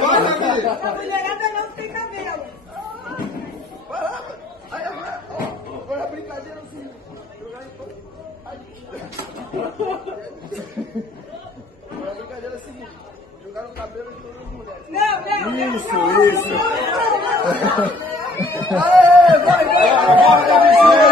Vai, Davi! A mulherada não tem cabelo. Agora a brincadeira assim. Agora a brincadeira é a seguinte: jogar no cabelo de todas as mulheres. Não. Isso! Aê, vai! Bora, Davi!